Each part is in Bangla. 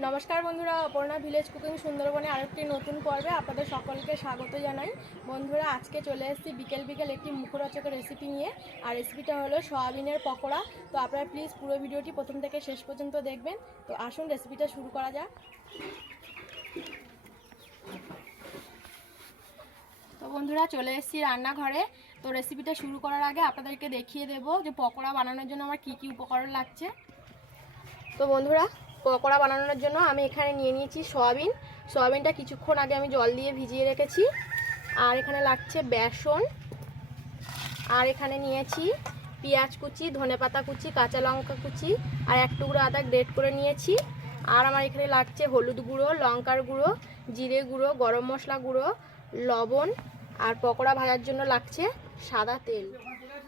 নমস্কার বন্ধুরা, অপর্ণা ভিলেজ কুকিং সুন্দরবনে আরেকটি নতুন পর্বে আপনাদের সকলকে স্বাগত জানাই। বন্ধুরা, আজকে চলে এসেছি বিকেল একটি মুখরোচক রেসিপি নিয়ে। আর রেসিপিটা হলো সয়াবিনের পকোড়া। তো আপনারা প্লিজ পুরো ভিডিওটি প্রথম থেকে শেষ পর্যন্ত দেখবেন। তো আসুন রেসিপিটা শুরু করা যাক। তো বন্ধুরা, চলে এসেছি রান্নাঘরে। তো রেসিপিটা শুরু করার আগে আপনাদেরকে দেখিয়ে দেব যে পকোড়া বানানোর জন্য আমার কী কী উপকরণ লাগছে। তো বন্ধুরা, পকোড়া বানানোর জন্য আমি এখানে নিয়ে নিয়েছি সয়াবিনটা কিছুক্ষণ আগে আমি জল দিয়ে ভিজিয়ে রেখেছি। আর এখানে লাগছে বেসন, আর এখানে নিয়েছি পেঁয়াজ কুচি, ধনেপাতা কুচি, কাঁচা লঙ্কা কুচি, আর এক টুকরো আদা গ্রেট করে নিয়েছি। আর আমার এখানে লাগছে হলুদ গুঁড়ো, লঙ্কার গুঁড়ো, জিরে গুঁড়ো, গরম মশলা গুঁড়ো, লবণ, আর পকোড়া ভাজার জন্য লাগছে সাদা তেল।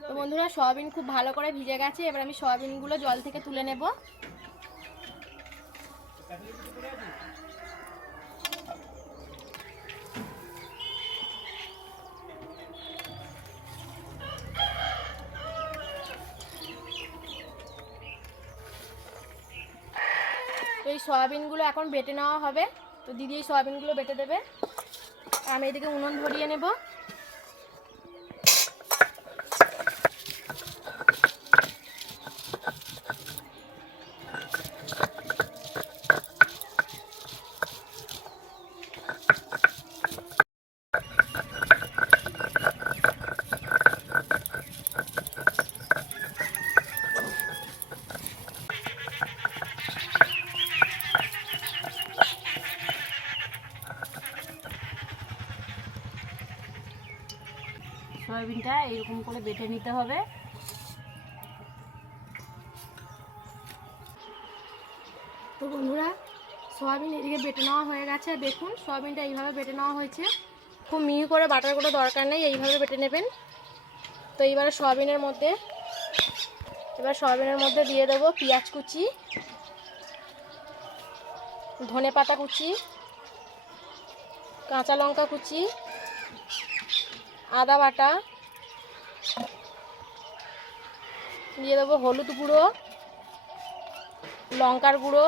তো বন্ধুরা, সয়াবিন খুব ভালো করে ভিজে গেছে। এবার আমি সয়াবিনগুলো জল থেকে তুলে নেব। তো এই সয়াবিনগুলো এখন বেটে নেওয়া হবে। তো দিদি এই সয়াবিনগুলো বেটে দেবে। আমি এদিকে উনুন ধরিয়ে নেব। সয়াবিনটা এরকম করে বেটে নিতে হবে। তো বন্ধুরা, সয়াবিন এদিকে বেটে নেওয়া হয়ে গেছে। দেখুন, সয়াবিনটা এইভাবে বেটে নেওয়া হয়েছে। খুব মিহি করে বাটার কোনো দরকার নেই, এইভাবে বেটে নেবেন। তো এবার সয়াবিনের মধ্যে দিয়ে দেবো পেঁয়াজ কুচি, ধনেপাতা কুচি, কাঁচা লঙ্কা কুচি, আদা বাটা, দিয়ে দেবো হলুদ গুঁড়ো, লঙ্কার গুঁড়ো,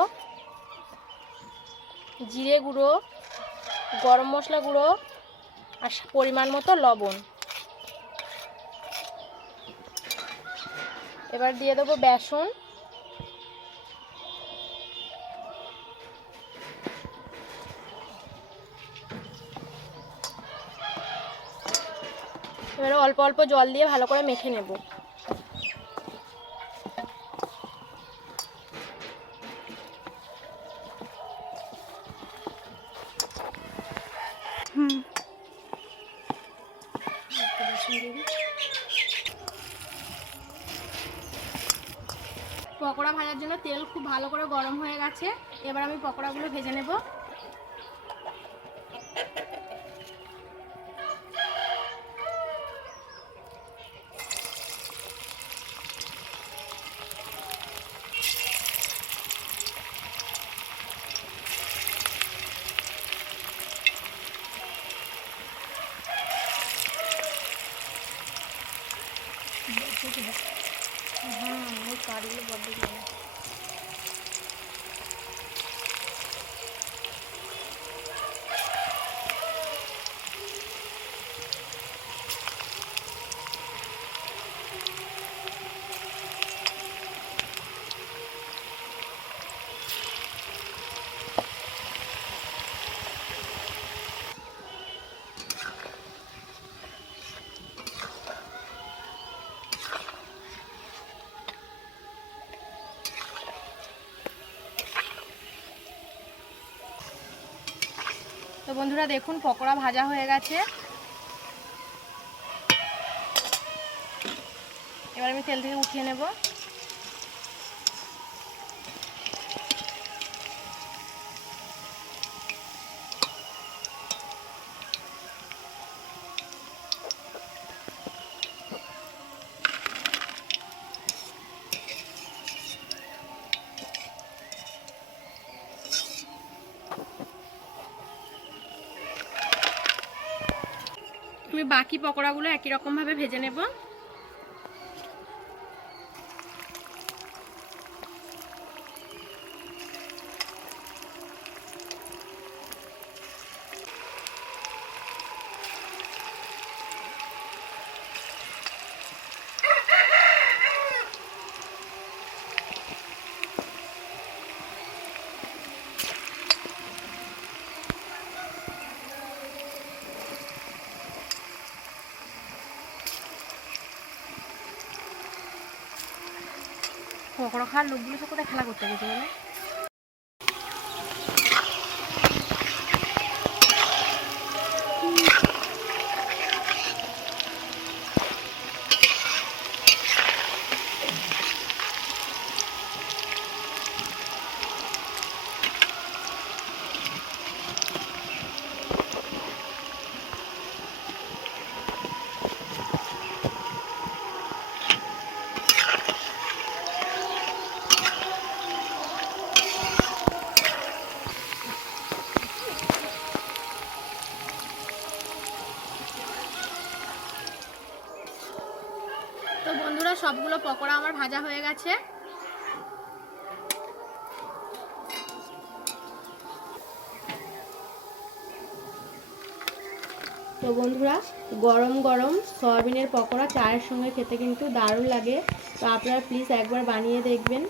জিরে গুঁড়ো, গরম মশলা গুঁড়ো, আর পরিমাণ মতো লবণ। এবার দিয়ে দেবো বেসন, এবারে অল্প অল্প জল দিয়ে ভালো করে মেখে নেব। পকোড়া ভাজার জন্য তেল খুব ভালো করে গরম হয়ে গেছে। এবার আমি পকোড়াগুলো ভেজে নেব। হ্যাঁ, ওই কারিগুলো বড্ড ভালো। তো বন্ধুরা, দেখুন পকোড়া ভাজা হয়ে গেছে। এবার আমি তেল থেকে উঠিয়ে নেব। আমি বাকি পকোড়াগুলো একই রকমভাবে ভেজে নেব। পকোড়া খাওয়ার লোকগুলো সব কোথায় খেলা করতে গেছে বলে। তো বন্ধুরা সবগুলো পকোড়া আমার ভাজা হয়ে গেছে। তো বন্ধুরা গরম গরম সয়াবিনের পকোড়া চায়ের সঙ্গে খেতে কিন্তু দারুণ লাগে। তো আপনারা প্লিজ একবার বানিয়ে দেখবেন।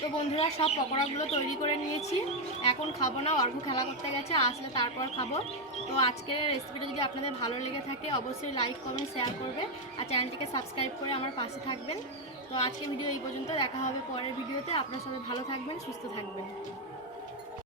তো বন্ধুরা সব পকোড়াগুলো তৈরি করে নিয়েছি, এখন খাবো না, অর্ঘ্য খেলা করতে গেছে, আসলে তারপর খাবো। তো আজকের রেসিপিটা যদি আপনাদের ভালো লেগে থাকে অবশ্যই লাইক কমেন্ট শেয়ার করবে আর চ্যানেলটিকে সাবস্ক্রাইব করে আমার পাশে থাকবেন। তো আজকের ভিডিও এই পর্যন্ত, দেখা হবে পরের ভিডিওতে। আপনারা সবাই ভালো থাকবেন, সুস্থ থাকবেন।